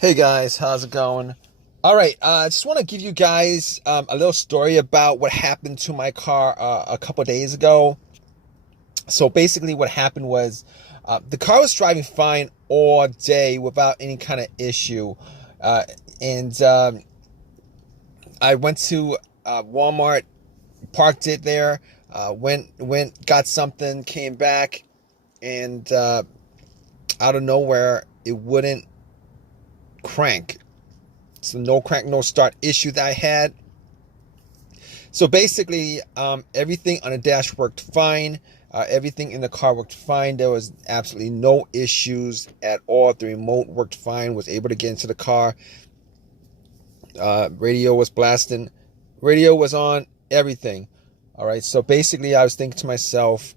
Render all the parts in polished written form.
Hey guys, how's it going? All right, I just want to give you guys a little story about what happened to my car a couple days ago. So basically, what happened was the car was driving fine all day without any kind of issue, uh, and I went to Walmart, parked it there, got something, came back, and out of nowhere, it wouldn't crank. So no crank, no start issue that I had. So basically, everything on the dash worked fine. Everything in the car worked fine. There was absolutely no issues at all. The remote worked fine. Was able to get into the car. Radio was blasting. Radio was on. Everything. All right. So basically, I was thinking to myself,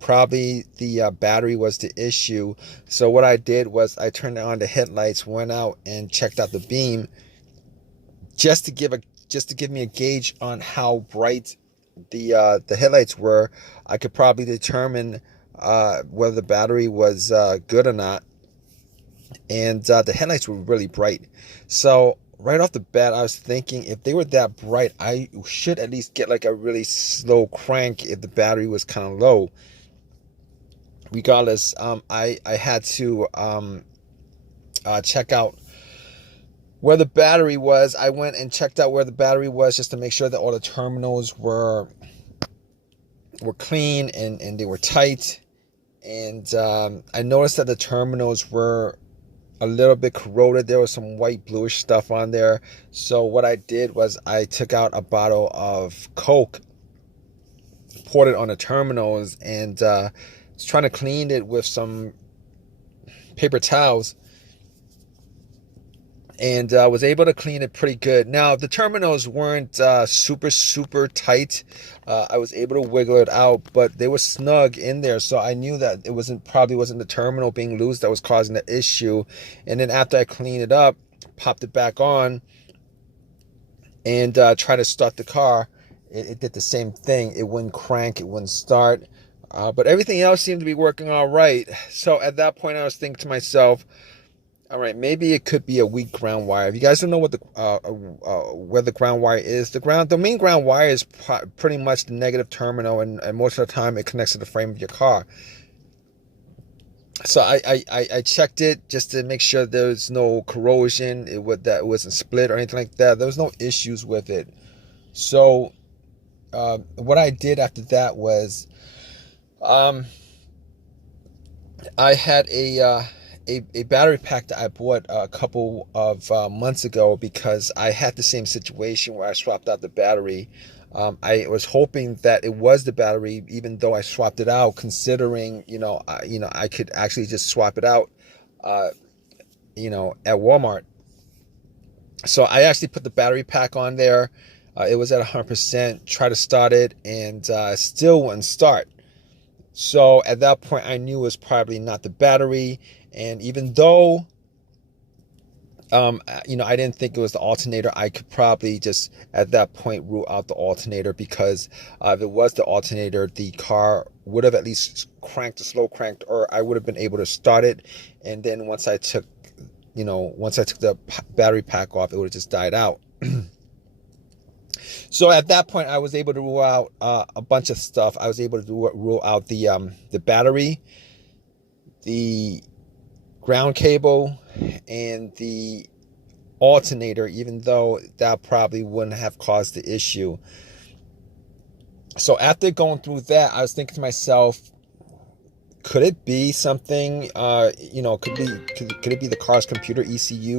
probably the battery was the issue. So what I did was I turned on the headlights, went out and checked out the beam, just to give me a gauge on how bright the headlights were. I could probably determine whether the battery was good or not. And the headlights were really bright. So right off the bat, I was thinking if they were that bright, I should at least get like a really slow crank if the battery was kind of low. Regardless, I had to check out where the battery was. I went and checked out where the battery was just to make sure that all the terminals were clean and they were tight. And I noticed that the terminals were a little bit corroded. There was some white bluish stuff on there. So what I did was I took out a bottle of Coke, poured it on the terminals, and was trying to clean it with some paper towels, and was able to clean it pretty good. Now the terminals weren't super tight. I was able to wiggle it out, but they were snug in there, so I knew that it probably wasn't the terminal being loose that was causing the issue. And then after I cleaned it up, popped it back on, and tried to start the car, it did the same thing. It wouldn't crank, it wouldn't start. But everything else seemed to be working all right. So at that point, I was thinking to myself, all right, maybe it could be a weak ground wire. If you guys don't know what where the ground wire is, the main ground wire is pretty much the negative terminal, and most of the time it connects to the frame of your car. So I checked it just to make sure there's no corrosion. That it wasn't split or anything like that. There was no issues with it. So what I did after that was, I had a battery pack that I bought a couple of months ago because I had the same situation where I swapped out the battery. I was hoping that it was the battery, even though I swapped it out, considering I could actually just swap it out, at Walmart. So I actually put the battery pack on there. It was at 100%. Tried to start it, and still wouldn't start. So at that point, I knew it was probably not the battery. And even though, I didn't think it was the alternator, I could probably just at that point rule out the alternator, because if it was the alternator, the car would have at least slow cranked, or I would have been able to start it. And then once I took the battery pack off, it would have just died out. So at that point, I was able to rule out a bunch of stuff. I was able to rule out the battery, the ground cable, and the alternator, even though that probably wouldn't have caused the issue. So after going through that, I was thinking to myself, could it be something? Could it be the car's computer ECU?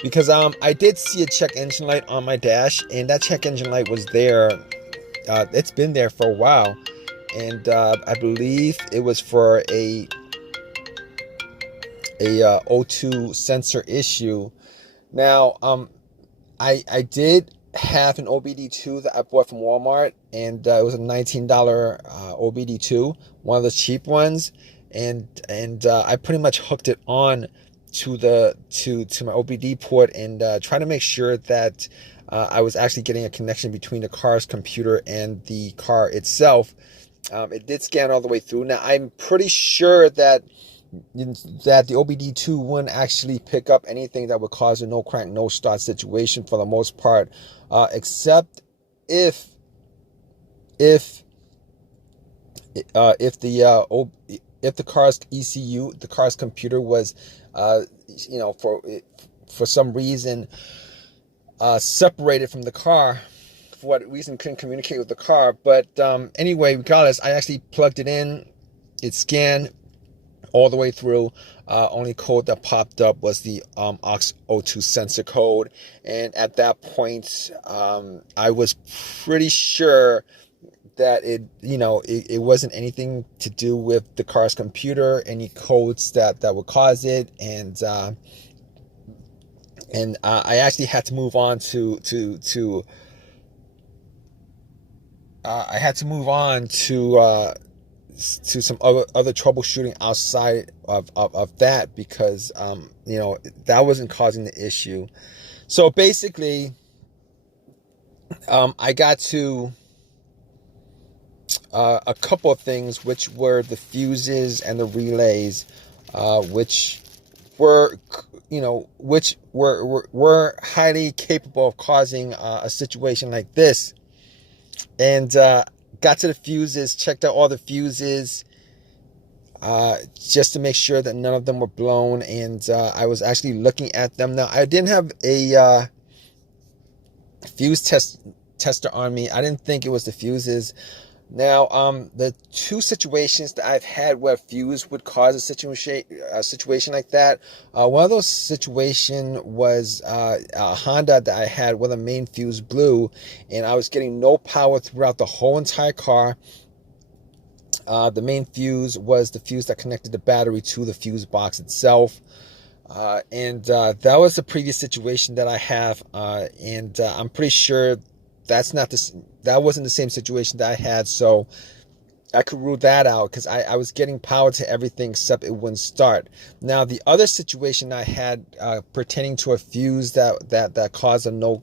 Because I did see a check engine light on my dash, and that check engine light was there. It's been there for a while, and I believe it was for a O2 sensor issue. Now, I did have an OBD2 that I bought from Walmart, and it was a $19 OBD2, one of the cheap ones, and I pretty much hooked it on to my OBD port, and try to make sure that I was actually getting a connection between the car's computer and the car itself. It did scan all the way through. Now I'm pretty sure that that the OBD2 wouldn't actually pick up anything that would cause a no crank, no start situation for the most part, except if if if the car's ECU, the car's computer was, for some reason separated from the car. For what reason, couldn't communicate with the car. But anyway, regardless, I actually plugged it in. It scanned all the way through. Only code that popped up was the aux02 sensor code. And at that point, I was pretty sure that it wasn't anything to do with the car's computer, any codes that would cause it. And I actually had to move on to some other troubleshooting outside of that, because that wasn't causing the issue. So basically, I got to a couple of things, which were the fuses and the relays, which were highly capable of causing a situation like this. And got to the fuses, checked out all the fuses, just to make sure that none of them were blown. And I was actually looking at them. Now, I didn't have a fuse tester on me. I didn't think it was the fuses. Now, the two situations that I've had where fuse would cause a situation like that, one of those situations was a Honda that I had where the main fuse blew, and I was getting no power throughout the whole entire car. The main fuse was the fuse that connected the battery to the fuse box itself. And that was the previous situation that I have, and I'm pretty sure that wasn't the same situation that I had, so I could rule that out, because I was getting power to everything except it wouldn't start. Now, the other situation I had pertaining to a fuse that caused a no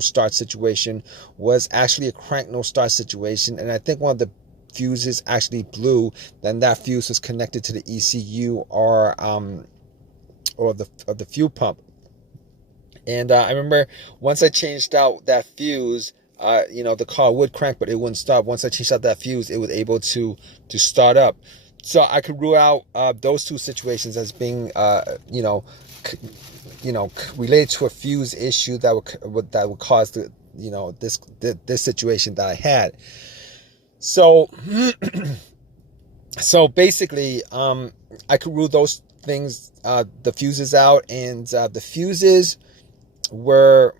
start situation was actually a crank no start situation, and I think one of the fuses actually blew. Then that fuse was connected to the ECU or the fuel pump. And I remember once I changed out that fuse, the car would crank, but it wouldn't stop. Once I changed out that fuse, it was able to start up. So I could rule out those two situations as being, related to a fuse issue that would cause this situation that I had. So, basically, I could rule those things, the fuses out, and the fuses were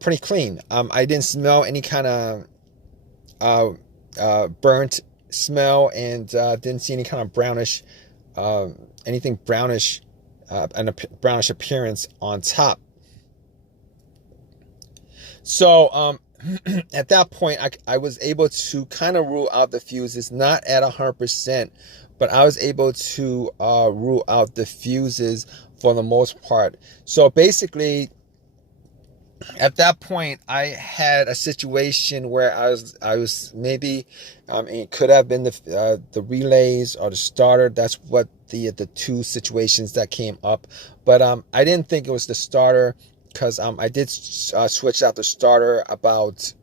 pretty clean. I didn't smell any kind of burnt smell, and didn't see any kind of brownish, anything brownish, and a brownish appearance on top. So at that point, I was able to kind of rule out the fuses, not at 100%, but I was able to rule out the fuses for the most part. So basically, at that point, I had a situation where I was maybe, it could have been the relays or the starter. That's what the two situations that came up. But I didn't think it was the starter, because I did switch out the starter about,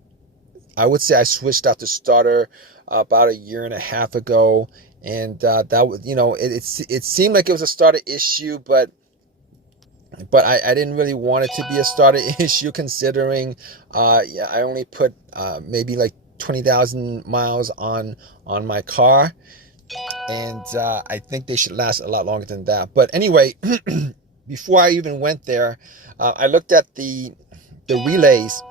I would say I switched out the starter about a year and a half ago, and that was, it seemed like it was a starter issue, but I didn't really want it to be a starter issue, considering I only put maybe like 20,000 miles on my car, and I think they should last a lot longer than that. But anyway, before I even went there, I looked at the relays,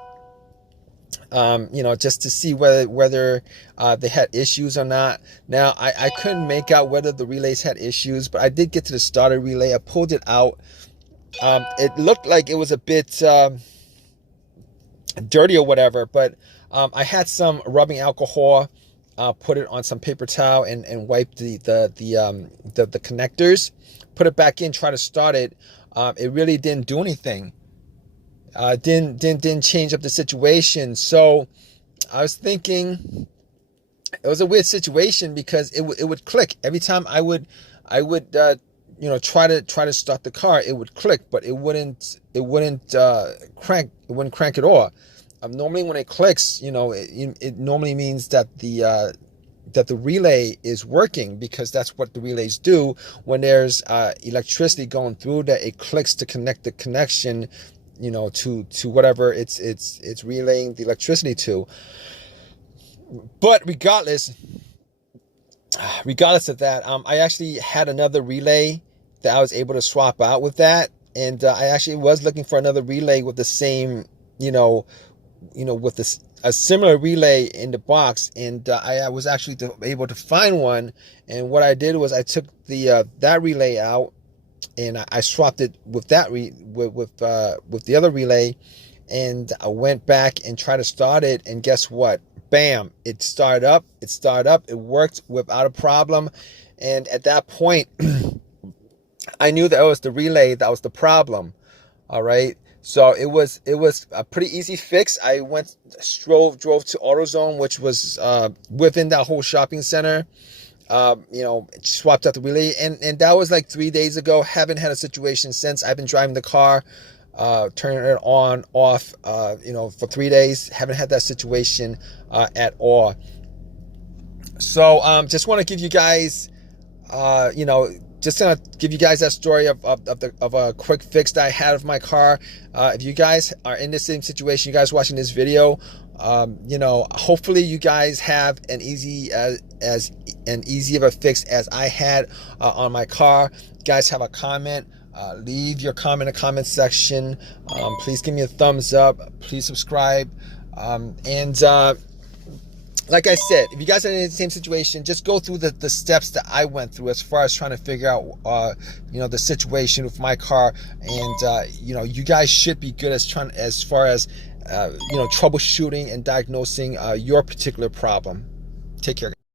just to see whether they had issues or not. Now, I couldn't make out whether the relays had issues, but I did get to the starter relay. I pulled it out. It looked like it was a bit dirty or whatever, but I had some rubbing alcohol, put it on some paper towel, and wiped the connectors, put it back in, try to start it. It really didn't do anything. Didn't change up the situation. So I was thinking it was a weird situation, because it would click every time I would I would try to start the car. It would click, but it wouldn't crank. It wouldn't crank at all. Normally when it clicks, it normally means that the relay is working, because that's what the relays do when there's electricity going through, that it clicks to connect the connection, to whatever it's relaying the electricity to. But regardless of that, I actually had another relay that I was able to swap out with that, and I actually was looking for another relay with the same, with a similar relay in the box, and I was actually able to find one. And what I did was I took that relay out, and I swapped it with with the other relay, and I went back and tried to start it, and guess what? Bam! It started up. It worked without a problem. And at that point, I knew that it was the relay that was the problem. All right. So it was a pretty easy fix. I drove to AutoZone, which was within that whole shopping center. Swapped out the relay, and that was like 3 days ago. Haven't had a situation since. I've been driving the car, turning it on, off, for 3 days. Haven't had that situation at all. So just want to give you guys, just gonna give you guys that story of a quick fix that I had of my car. If you guys are in the same situation, you guys watching this video, hopefully you guys have an easy of a fix as I had on my car. You guys have a comment, leave your comment in the comment section. Please give me a thumbs up. Please subscribe. Like I said, if you guys are in the same situation, just go through the steps that I went through as far as trying to figure out, the situation with my car. And, you guys should be good as far as, troubleshooting and diagnosing your particular problem. Take care.